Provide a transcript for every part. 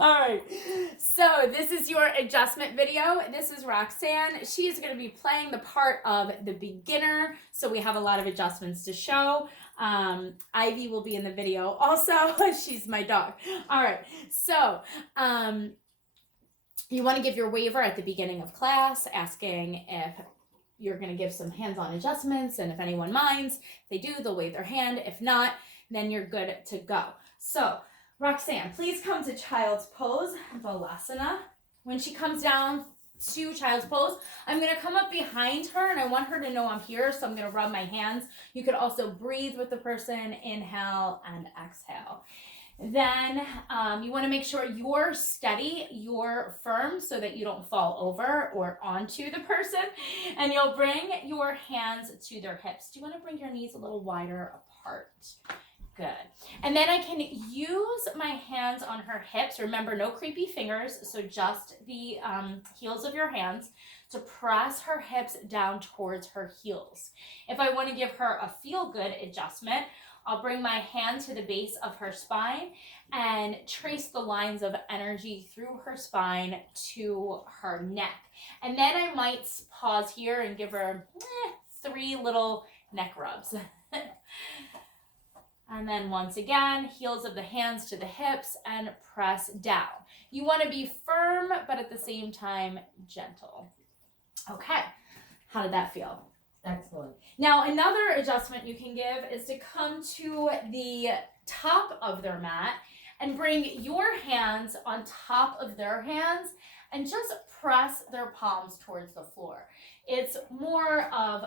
All right, so this is your adjustment video. This is Roxanne. She is going to be playing the part of the beginner, so we have a lot of adjustments to show. Ivy will be in the video also. She's my dog. All right, so you want to give your waiver at the beginning of class, asking if you're going to give some hands-on adjustments, and if anyone minds, if they do, they'll wave their hand. If not, then you're good to go. So Roxanne, please come to child's pose, Shavasana. When she comes down to child's pose, I'm going to come up behind her, and I want her to know I'm here, so I'm going to rub my hands. You could also breathe with the person, inhale and exhale. Then you want to make sure you're steady, you're firm, so that you don't fall over or onto the person, and you'll bring your hands to their hips. Do you want to bring your knees a little wider apart? Good. And then I can use my hands on her hips. Remember, no creepy fingers, so just the heels of your hands to press her hips down towards her heels. If I want to give her a feel-good adjustment, I'll bring my hand to the base of her spine and trace the lines of energy through her spine to her neck. And then I might pause here and give her 3 little neck rubs. And then once again, heels of the hands to the hips and press down. You want to be firm, but at the same time, gentle. Okay, how did that feel? Excellent. Now, another adjustment you can give is to come to the top of their mat and bring your hands on top of their hands and just press their palms towards the floor. It's more of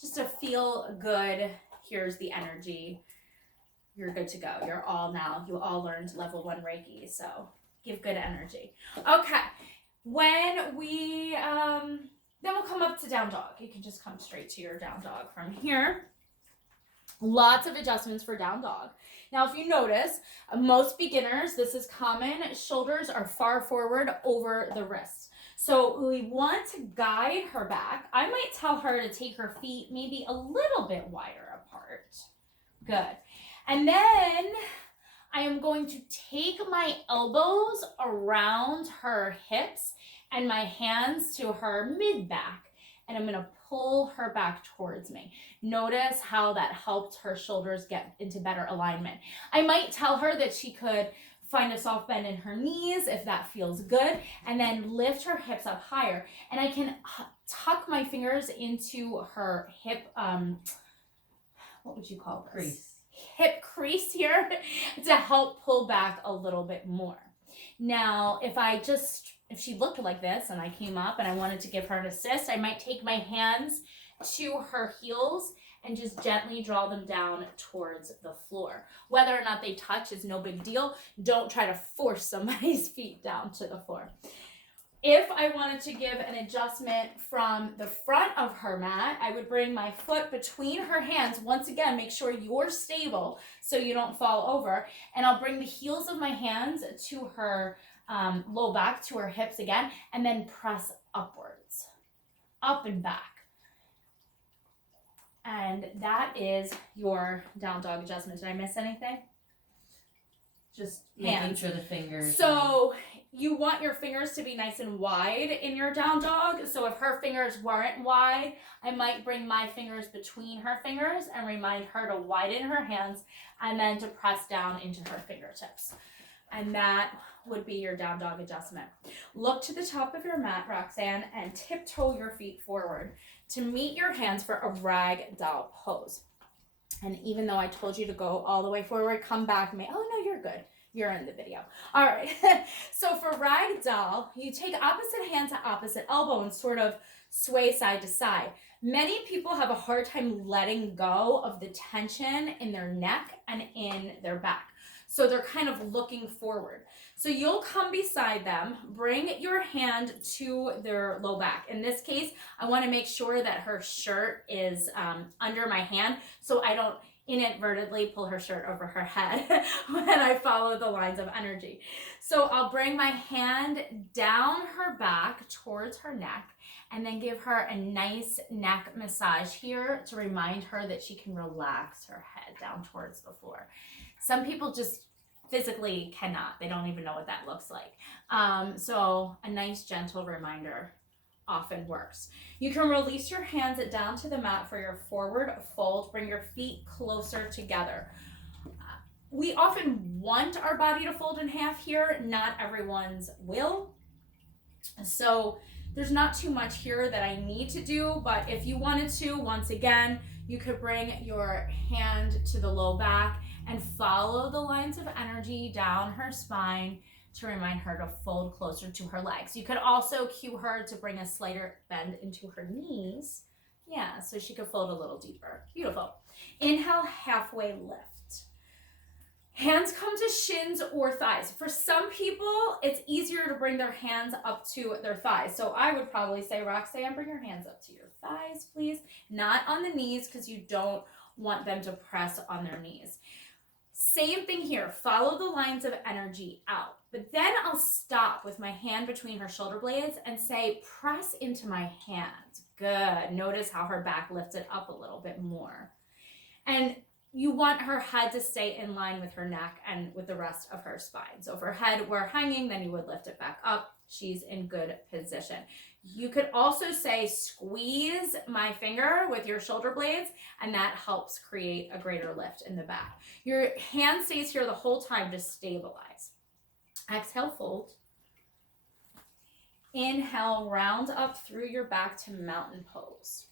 just a feel good. Here's the energy. You're good to go. You're all now. You all learned level 1 Reiki, so give good energy. Okay, when we then we'll come up to down dog. You can just come straight to your down dog from here. Lots of adjustments for down dog. Now, if you notice, most beginners, this is common, shoulders are far forward over the wrists. So we want to guide her back. I might tell her to take her feet maybe a little bit wider apart. Good. And then I am going to take my elbows around her hips and my hands to her mid-back, and I'm going to pull her back towards me. Notice how that helped her shoulders get into better alignment. I might tell her that she could find a soft bend in her knees if that feels good, and then lift her hips up higher. And I can tuck my fingers into her hip, what would you call this? Crease. Hip crease here to help pull back a little bit more. Now, if she looked like this and I came up and I wanted to give her an assist, I might take my hands to her heels and just gently draw them down towards the floor. Whether or not they touch is no big deal. Don't try to force somebody's feet down to the floor. If I wanted to give an adjustment from the front of her mat, I would bring my foot between her hands. Once again, make sure you're stable so you don't fall over. And I'll bring the heels of my hands to her low back, to her hips again, and then press upwards, up and back. And that is your down dog adjustment. Did I miss anything? Just making sure the fingers. So you want your fingers to be nice and wide in your down dog. So if her fingers weren't wide, I might bring my fingers between her fingers and remind her to widen her hands and then to press down into her fingertips. And that would be your down dog adjustment. Look to the top of your mat, Roxanne, and tiptoe your feet forward to meet your hands for a rag doll pose. And even though I told you to go all the way forward, come back and me. Oh no, you're good. You're in the video. All right. So for rag doll, you take opposite hand to opposite elbow and sort of sway side to side. Many people have a hard time letting go of the tension in their neck and in their back. So they're kind of looking forward. So you'll come beside them, bring your hand to their low back. In this case, I want to make sure that her shirt is under my hand so I don't inadvertently pull her shirt over her head when I follow the lines of energy. So I'll bring my hand down her back towards her neck and then give her a nice neck massage here to remind her that she can relax her head down towards the floor. Some people just physically cannot. They don't even know what that looks like. So a nice gentle reminder often works. You can release your hands down to the mat for your forward fold. Bring your feet closer together. We often want our body to fold in half here. Not everyone's will. So there's not too much here that I need to do, but if you wanted to, once again, you could bring your hand to the low back and follow the lines of energy down her spine to remind her to fold closer to her legs. You could also cue her to bring a slighter bend into her knees. Yeah, so she could fold a little deeper. Beautiful. Inhale, halfway lift. Hands come to shins or thighs. For some people, it's easier to bring their hands up to their thighs. So I would probably say, Roxanne, bring your hands up to your thighs, please. Not on the knees, because you don't want them to press on their knees. Same thing here. Follow the lines of energy out. But then I'll stop with my hand between her shoulder blades and say, press into my hands. Good. Notice how her back lifted up a little bit more. And you want her head to stay in line with her neck and with the rest of her spine. So if her head were hanging, then you would lift it back up. She's in good position. You could also say, squeeze my finger with your shoulder blades, and that helps create a greater lift in the back. Your hand stays here the whole time to stabilize. Exhale, fold. Inhale, round up through your back to mountain pose.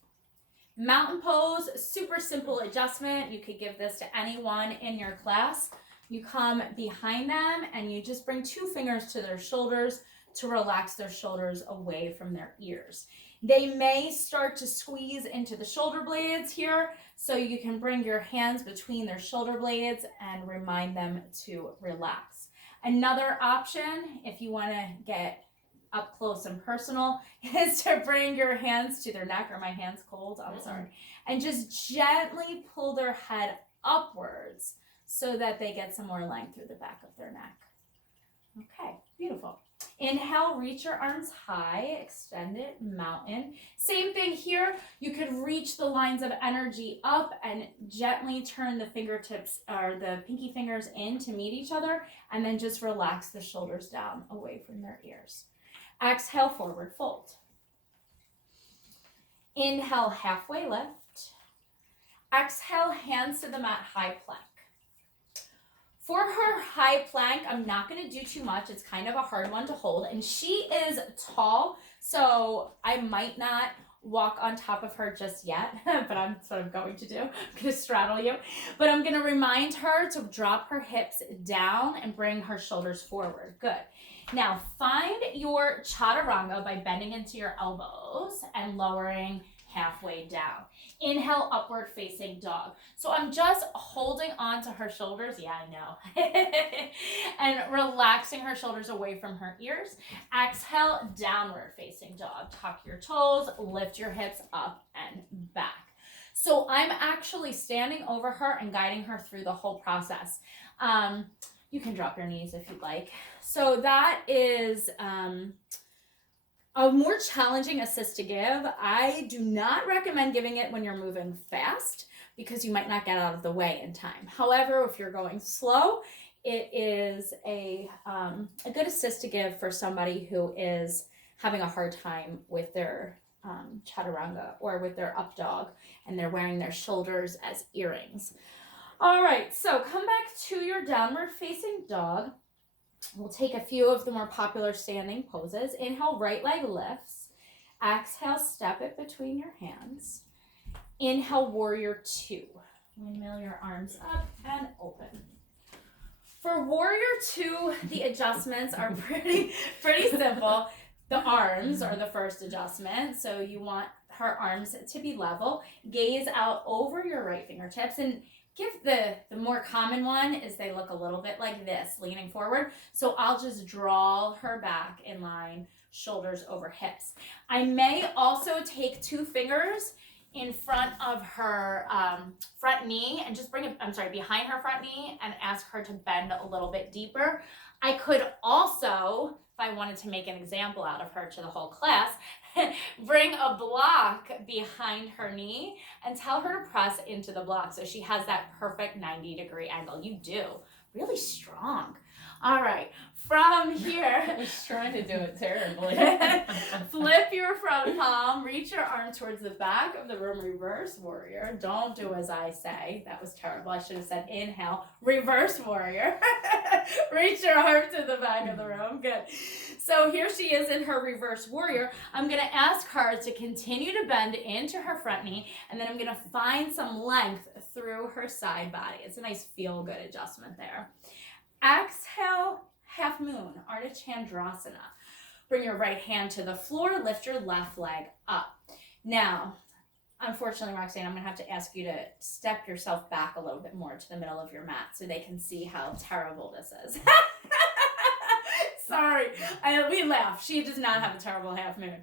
Mountain pose, super simple adjustment. You could give this to anyone in your class. You come behind them and you just bring 2 fingers to their shoulders to relax their shoulders away from their ears. They may start to squeeze into the shoulder blades here, so you can bring your hands between their shoulder blades and remind them to relax. Another option, if you want to get up close and personal, is to bring your hands to their neck, or my hand's cold, I'm sorry, and just gently pull their head upwards so that they get some more length through the back of their neck. Okay, beautiful. Inhale, reach your arms high, extend it, mountain. Same thing here. You could reach the lines of energy up and gently turn the fingertips or the pinky fingers in to meet each other, and then just relax the shoulders down away from their ears. Exhale, forward fold. Inhale, halfway lift. Exhale, hands to the mat, high plank. For her high plank, I'm not going to do too much. It's kind of a hard one to hold, and she is tall, so I might not walk on top of her just yet, but that's what I'm going to do. I'm going to straddle you, but I'm going to remind her to drop her hips down and bring her shoulders forward. Good. Now find your chaturanga by bending into your elbows and lowering halfway down. Inhale, upward facing dog. So I'm just holding on to her shoulders. Yeah, I know. And relaxing her shoulders away from her ears. Exhale, downward facing dog. Tuck your toes, lift your hips up and back. So I'm actually standing over her and guiding her through the whole process. You can drop your knees if you'd like. So that is a more challenging assist to give. I do not recommend giving it when you're moving fast because you might not get out of the way in time. However, if you're going slow, it is a good assist to give for somebody who is having a hard time with their chaturanga or with their up dog and they're wearing their shoulders as earrings. All right, so come back to your downward facing dog. We'll take a few of the more popular standing poses. Inhale, right leg lifts. Exhale, step it between your hands. Inhale, warrior 2. Windmill your arms up and open. For warrior 2, the adjustments are pretty simple. The arms are the first adjustment. So you want her arms to be level. Gaze out over your right fingertips, and give the more common one is they look a little bit like this, leaning forward. So I'll just draw her back in line, shoulders over hips. I may also take 2 fingers in front of her front knee and just bring it, behind her front knee and ask her to bend a little bit deeper. I could also, if I wanted to make an example out of her to the whole class, bring a block behind her knee and tell her to press into the block so she has that perfect 90-degree angle. You do, really strong. All right, from here, I was trying to do it terribly. flip your front palm, reach your arm towards the back of the room, reverse warrior. Don't do as I say. That was terrible. I should have said inhale, reverse warrior. Reach your arm to the back of the room. Good. So here she is in her reverse warrior. I'm going to ask her to continue to bend into her front knee, and then I'm going to find some length through her side body. It's a nice feel-good adjustment there. Exhale, half moon, Ardha Chandrasana. Bring your right hand to the floor, lift your left leg up. Now, unfortunately, Roxanne, I'm going to have to ask you to step yourself back a little bit more to the middle of your mat so they can see how terrible this is. Sorry, we laugh. She does not have a terrible half moon.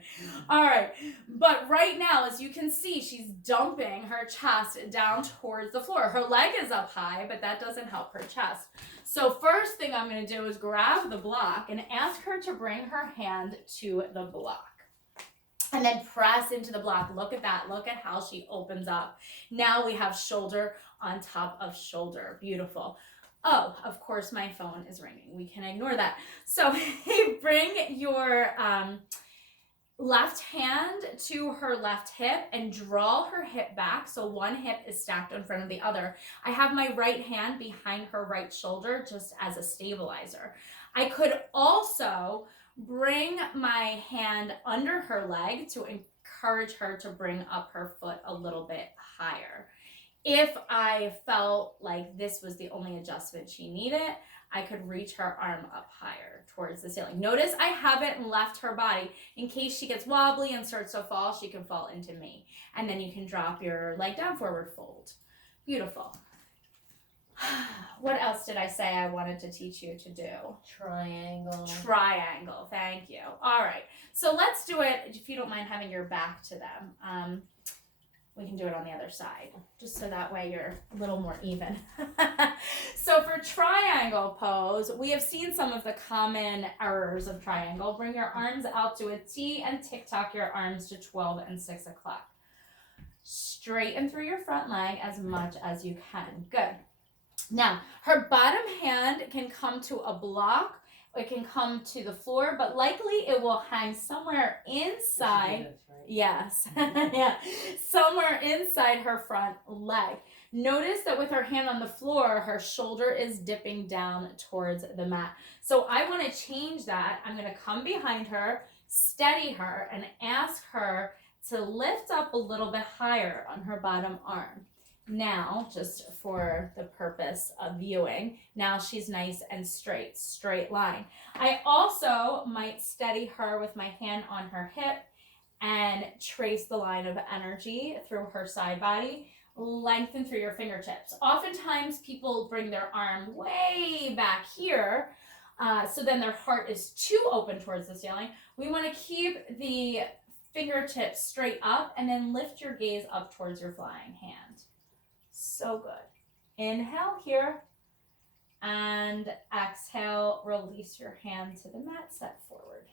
All right, but right now, as you can see, she's dumping her chest down towards the floor. Her leg is up high, but that doesn't help her chest. So first thing I'm going to do is grab the block and ask her to bring her hand to the block. And then press into the block. Look at that. Look at how she opens up. Now we have shoulder on top of shoulder. Beautiful. Oh, of course, my phone is ringing. We can ignore that. So bring your left hand to her left hip and draw her hip back so one hip is stacked in front of the other. I have my right hand behind her right shoulder just as a stabilizer. I could also bring my hand under her leg to encourage her to bring up her foot a little bit higher. If I felt like this was the only adjustment she needed, I could reach her arm up higher towards the ceiling. Notice I haven't left her body. In case she gets wobbly and starts to fall, she can fall into me. And then you can drop your leg down, forward fold. Beautiful. What else did I say I wanted to teach you to do? Triangle. Triangle, thank you. All right, so let's do it, if you don't mind having your back to them. We can do it on the other side, just so that way you're a little more even. So for triangle pose, we have seen some of the common errors of triangle. Bring your arms out to a T and tick-tock your arms to 12 and 6 o'clock. Straighten through your front leg as much as you can. Good. Now, her bottom hand can come to a block. It can come to the floor, but likely it will hang somewhere inside. Yes, yeah, somewhere inside her front leg. Notice that with her hand on the floor, her shoulder is dipping down towards the mat. So I want to change that. I'm going to come behind her, steady her, and ask her to lift up a little bit higher on her bottom arm. Now, just for the purpose of viewing, now she's nice and straight line. I also might steady her with my hand on her hip and trace the line of energy through her side body. Lengthen through your fingertips. Oftentimes people bring their arm way back here, so then their heart is too open towards the ceiling. We want to keep the fingertips straight up and then lift your gaze up towards your flying hand. So good. Inhale here and exhale, release your hand to the mat, step forward.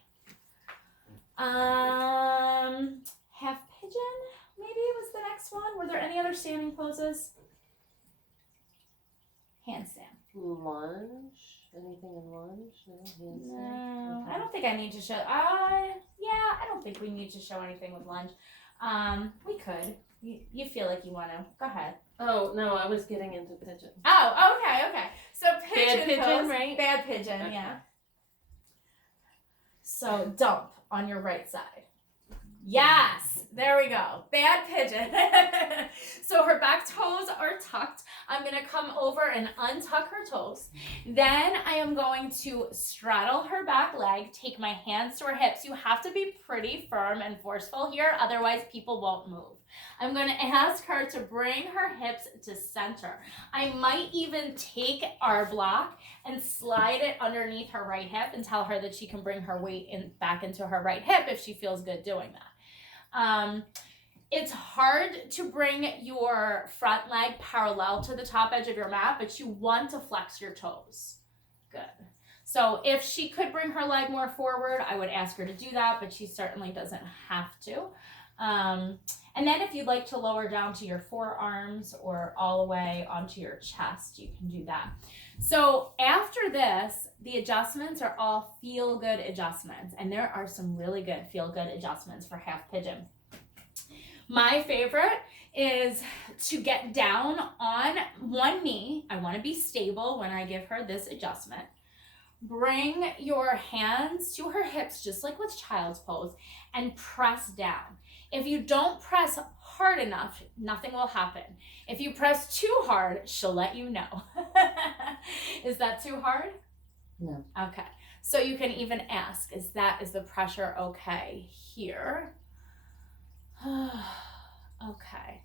Half pigeon, maybe was the next one. Were there any other standing poses? Handstand. Lunge? Anything in lunge? No, handstand? No, Okay. I don't think I need to show. I don't think we need to show anything with lunge. We could. You feel like you want to? Go ahead. Oh, no, I was getting into pigeon. Oh, okay. So pigeon Bad pigeon, pose, right? Bad pigeon, Okay. yeah. So dump on your right side. Yes, there we go. Bad pigeon. So her back toes are tucked. I'm going to come over and untuck her toes. Then I am going to straddle her back leg, take my hands to her hips. You have to be pretty firm and forceful here, otherwise people won't move. I'm going to ask her to bring her hips to center. I might even take our block and slide it underneath her right hip and tell her that she can bring her weight back into her right hip if she feels good doing that. It's hard to bring your front leg parallel to the top edge of your mat, but you want to flex your toes. Good. So if she could bring her leg more forward, I would ask her to do that, but she certainly doesn't have to. And then if you'd like to lower down to your forearms or all the way onto your chest, you can do that. So after this, the adjustments are all feel-good adjustments, and there are some really good feel-good adjustments for half pigeon. My favorite is to get down on one knee. I want to be stable when I give her this adjustment. Bring your hands to her hips, just like with child's pose, and press down. If you don't press hard enough, nothing will happen. If you press too hard, she'll let you know. Is that too hard? No. Okay. So you can even ask, is the pressure okay here? Okay.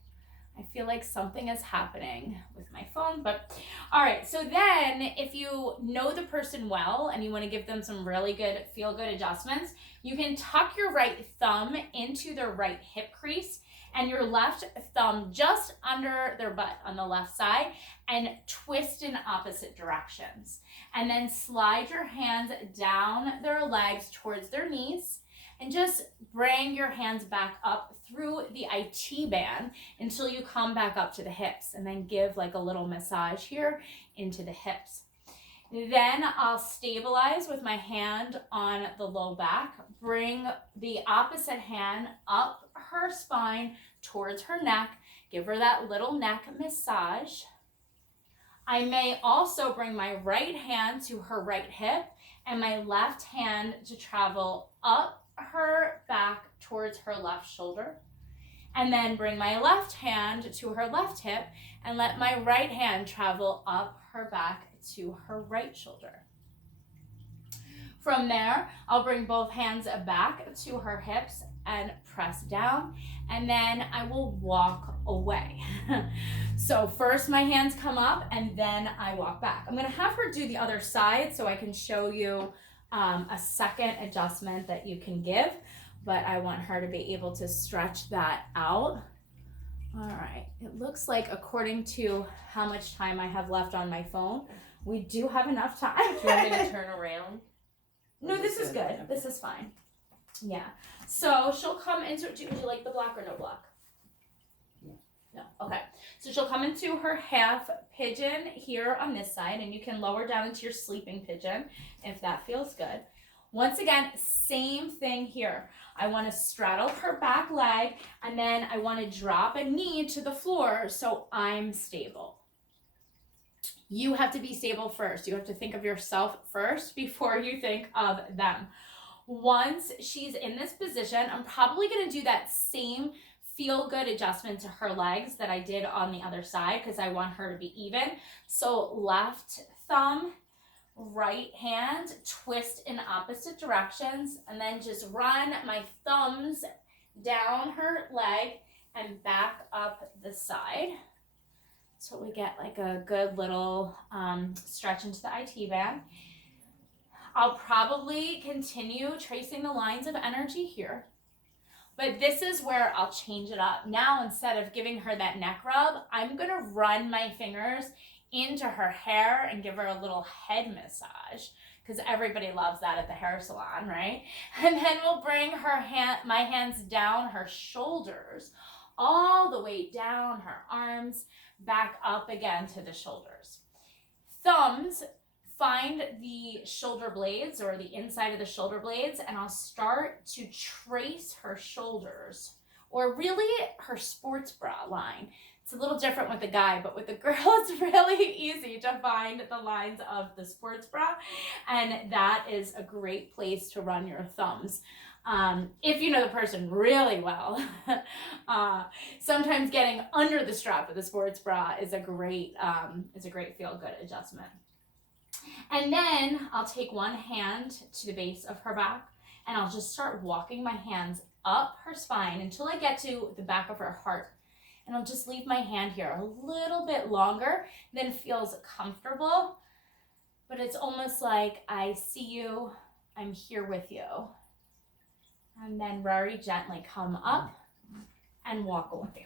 I feel like something is happening with my phone, but all right. So then if you know the person well and you want to give them some really good feel-good adjustments, you can tuck your right thumb into their right hip crease and your left thumb just under their butt on the left side and twist in opposite directions. And then slide your hands down their legs towards their knees and just bring your hands back up through the IT band until you come back up to the hips, and then give like a little massage here into the hips. Then I'll stabilize with my hand on the low back, bring the opposite hand up her spine towards her neck, give her that little neck massage. I may also bring my right hand to her right hip and my left hand to travel up her back towards her left shoulder, and then bring my left hand to her left hip and let my right hand travel up her back to her right shoulder. From there, I'll bring both hands back to her hips and press down, and then I will walk away. So first my hands come up and then I walk back. I'm gonna have her do the other side so I can show you a second adjustment that you can give, but I want her to be able to stretch that out. All right, it looks like according to how much time I have left on my phone, we do have enough time. Do you want me to turn around? No, this is good. This is fine. Yeah. So she'll come into, would you like the block or no block? No. Okay. So she'll come into her half pigeon here on this side, and you can lower down into your sleeping pigeon if that feels good. Once again, same thing here. I want to straddle her back leg, and then I want to drop a knee to the floor so I'm stable. You have to be stable first. You have to think of yourself first before you think of them. Once she's in this position, I'm probably going to do that same feel-good adjustment to her legs that I did on the other side because I want her to be even. So left thumb, right hand, twist in opposite directions, and then just run my thumbs down her leg and back up the side. So we get like a good little stretch into the IT band. I'll probably continue tracing the lines of energy here. But this is where I'll change it up. Now, instead of giving her that neck rub, I'm going to run my fingers into her hair and give her a little head massage because everybody loves that at the hair salon, right? And then we'll bring my hands down her shoulders, all the way down her arms, back up again to the shoulders. Thumbs find the shoulder blades or the inside of the shoulder blades, and I'll start to trace her shoulders, or really her sports bra line. It's a little different with the guy, but with the girl, it's really easy to find the lines of the sports bra, and that is a great place to run your thumbs. If you know the person really well. Sometimes getting under the strap of the sports bra is a great feel-good adjustment. And then I'll take one hand to the base of her back, and I'll just start walking my hands up her spine until I get to the back of her heart. And I'll just leave my hand here a little bit longer than feels comfortable, but it's almost like I see you, I'm here with you. And then very gently come up and walk away.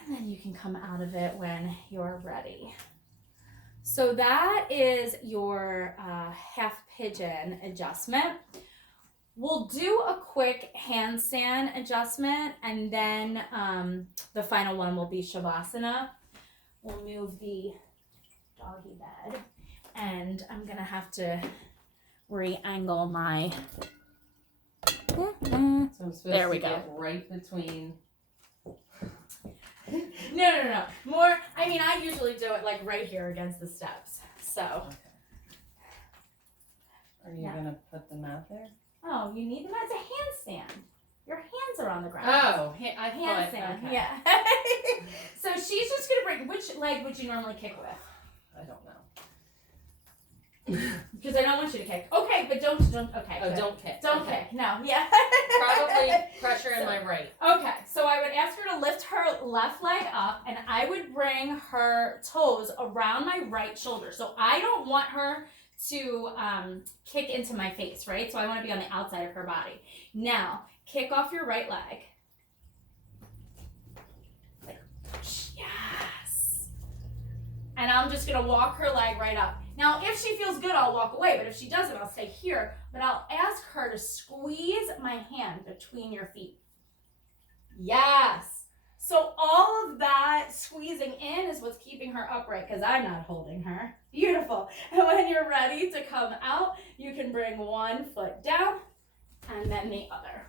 And then you can come out of it when you're ready. So that is your half pigeon adjustment. We'll do a quick handstand adjustment, and then the final one will be Shavasana. We'll move the doggy bed, and I'm gonna have to re-angle my. So I'm supposed There we to go. get right between. No. More. I mean, I usually do it like right here against the steps. So. Okay. Are you Yeah. gonna put the mat there? Oh, you need them as a handstand. Your hands are on the ground. Oh, I thought. Handstand. Okay. Yeah. So she's just gonna bring. Which leg would you normally kick with? I don't know. Because I don't want you to kick. Okay, but don't. Okay. Oh, good. don't kick. Don't Okay. kick. No. Yeah. Probably pressure in my right. Okay, so I would ask her to lift her left leg up, and I would bring her toes around my right shoulder. So I don't want her to kick into my face, right? So I want to be on the outside of her body. Now, kick off your right leg. Like, yes. And I'm just going to walk her leg right up. Now, if she feels good, I'll walk away. But if she doesn't, I'll stay here. But I'll ask her to squeeze my hand between your feet. Yes. So all of that squeezing in is what's keeping her upright because I'm not holding her. Beautiful. And when you're ready to come out, you can bring one foot down and then the other.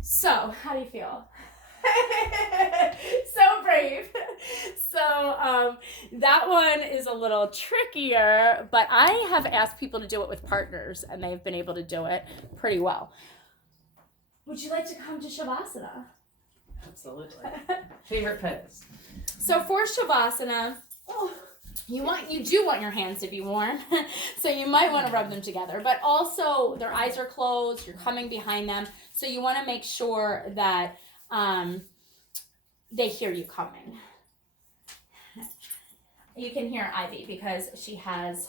So, how do you feel? So brave. So that one is a little trickier, but I have asked people to do it with partners and they've been able to do it pretty well. Would you like to come to Shavasana? Absolutely. Favorite pose. So for Shavasana, you do want your hands to be warm, so you might want to rub them together. But also, their eyes are closed. You're coming behind them, so you want to make sure that they hear you coming. You can hear Ivy because she has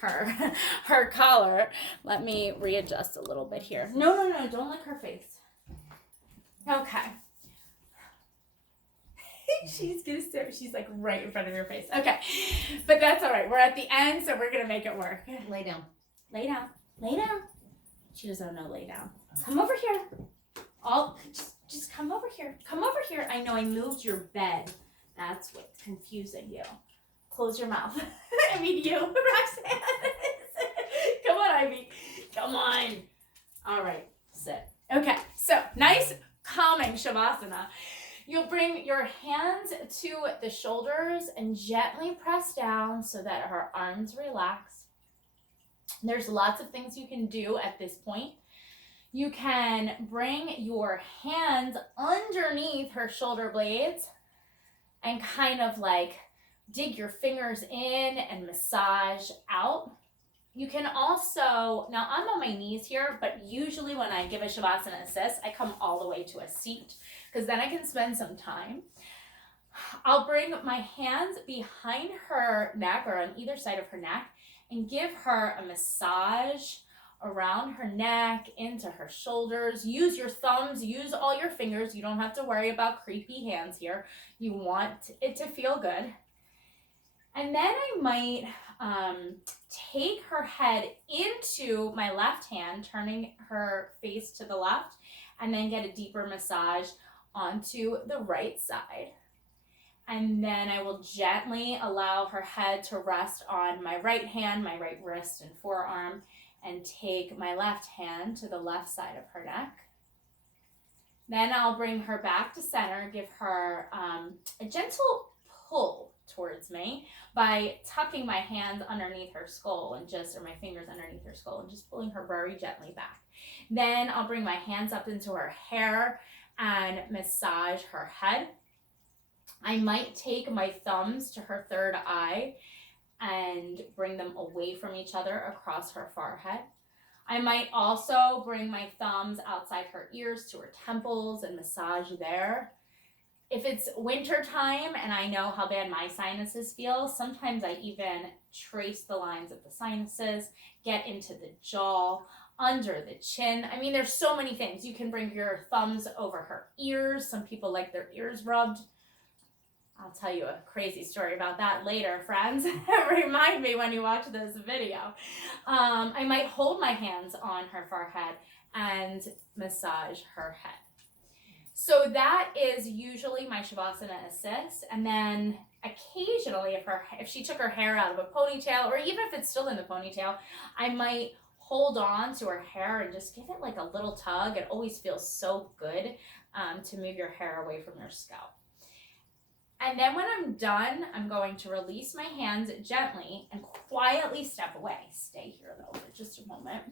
her collar. Let me readjust a little bit here. No, don't lick her face. Okay. She's gonna stare. She's like right in front of your face. Okay, but that's all right. We're at the end, so we're gonna make it work. Lay down. Lay down. Lay down. She doesn't know lay down. Come over here. Just come over here. Come over here. I know I moved your bed. That's what's confusing you. Close your mouth. I mean you, Roxanne. Come on, Ivy. Come on. All right, sit. Okay, so nice calming Shavasana. You'll bring your hands to the shoulders and gently press down so that her arms relax. There's lots of things you can do at this point. You can bring your hands underneath her shoulder blades and kind of like dig your fingers in and massage out. You can also, now I'm on my knees here, but usually when I give a Shavasana assist, I come all the way to a seat because then I can spend some time. I'll bring my hands behind her neck or on either side of her neck and give her a massage around her neck, into her shoulders. Use your thumbs, use all your fingers. You don't have to worry about creepy hands here. You want it to feel good. And then I might take her head into my left hand, turning her face to the left, and then get a deeper massage onto the right side. And then I will gently allow her head to rest on my right hand, my right wrist and forearm, and take my left hand to the left side of her neck. Then I'll bring her back to center, give her a gentle pull towards me by tucking my hands underneath her skull or my fingers underneath her skull and just pulling her very gently back. Then I'll bring my hands up into her hair and massage her head. I might take my thumbs to her third eye and bring them away from each other across her forehead. I might also bring my thumbs outside her ears to her temples and massage there. If it's winter time and I know how bad my sinuses feel, sometimes I even trace the lines of the sinuses, get into the jaw, under the chin. I mean, there's so many things. You can bring your thumbs over her ears. Some people like their ears rubbed. I'll tell you a crazy story about that later, friends. Remind me when you watch this video. I might hold my hands on her forehead and massage her head. So that is usually my Shavasana assist. And then occasionally, if she took her hair out of a ponytail, or even if it's still in the ponytail, I might hold on to her hair and just give it like a little tug. It always feels so good to move your hair away from your scalp. And then when I'm done, I'm going to release my hands gently and quietly step away. Stay here though for just a moment.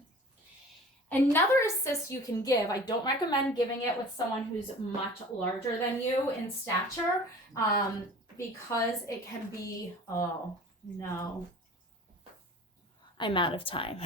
Another assist you can give, I don't recommend giving it with someone who's much larger than you in stature, because it can be, oh no, I'm out of time.